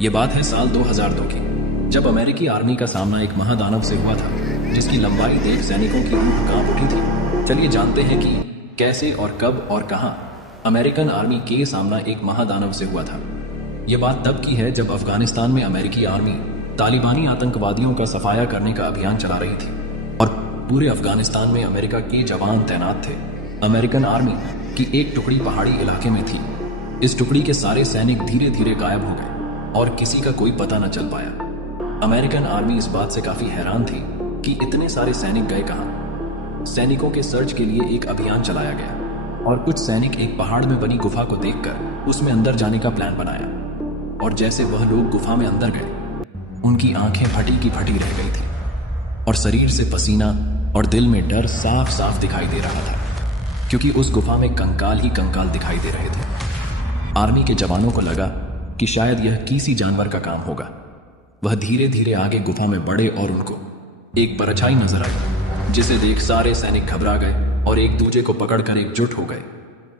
ये बात है साल 2002 की, जब अमेरिकी आर्मी का सामना एक महादानव से हुआ था जिसकी लंबाई देख सैनिकों की रूह कांप उठी थी। चलिए जानते हैं कि कैसे और कब और कहां अमेरिकन आर्मी के सामना एक महादानव से हुआ था। ये बात तब की है जब अफगानिस्तान में अमेरिकी आर्मी तालिबानी आतंकवादियों का सफाया करने का अभियान चला रही थी और पूरे अफगानिस्तान में अमेरिका के जवान तैनात थे। अमेरिकन आर्मी की एक टुकड़ी पहाड़ी इलाके में थी। इस टुकड़ी के सारे सैनिक धीरे धीरे गायब हो गए और किसी का कोई पता न चल पाया। अमेरिकन आर्मी इस बात से काफी हैरान थी कि इतने सारे सैनिक गए कहां। सैनिकों के सर्च के लिए एक अभियान चलाया गया और कुछ सैनिक एक पहाड़ में बनी गुफा को देखकर उसमें अंदर जाने का प्लान बनाया। और जैसे वह लोग गुफा में अंदर गए, उनकी आंखें फटी की फटी रह गई थी और शरीर से पसीना और दिल में डर साफ साफ दिखाई दे रहा था, क्योंकि उस गुफा में कंकाल ही कंकाल दिखाई दे रहे थे। आर्मी के जवानों को लगा कि शायद यह किसी जानवर का काम होगा। वह धीरे धीरे आगे गुफा में बढ़े और उनको एक परछाई नजर आई, जिसे देख सारे सैनिक घबरा गए और एक दूसरे को पकड़कर एकजुट हो गए।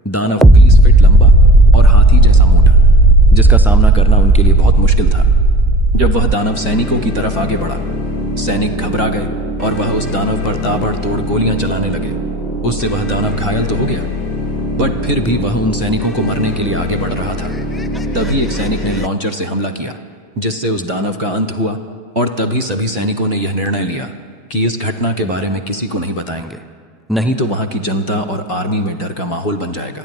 दानव 20 फीट लंबा और हाथी जैसा मोटा, जिसका सामना करना उनके लिए बहुत मुश्किल था। जब वह दानव सैनिकों की तरफ आगे बढ़ा, सैनिक घबरा गए और वह उस दानव पर ताबड़तोड़ गोलियां चलाने लगे। उससे वह दानव घायल तो हो गया, बट फिर भी वह उन सैनिकों को मरने के लिए आगे बढ़ रहा था। तभी एक सैनिक ने लॉन्चर से हमला किया, जिससे उस दानव का अंत हुआ। और तभी सभी सैनिकों ने यह निर्णय लिया कि इस घटना के बारे में किसी को नहीं बताएंगे, नहीं तो वहां की जनता और आर्मी में डर का माहौल बन जाएगा।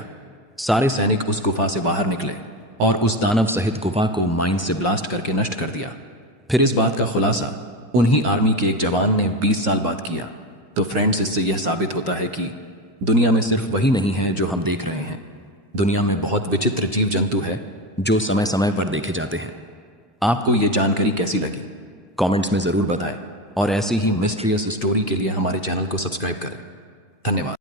सारे सैनिक उस गुफा से बाहर निकले और उस दानव सहित गुफा को माइन से ब्लास्ट करके नष्ट कर दिया। फिर इस बात का खुलासा उन्हीं आर्मी के एक जवान ने 20 साल बाद किया। तो फ्रेंड्स, इससे यह साबित होता है कि दुनिया में सिर्फ वही नहीं है जो हम देख रहे हैं। दुनिया में बहुत विचित्र जीव जंतु है जो समय समय पर देखे जाते हैं। आपको ये जानकारी कैसी लगी? कमेंट्स में जरूर बताएं और ऐसी ही मिस्टीरियस स्टोरी के लिए हमारे चैनल को सब्सक्राइब करें। धन्यवाद।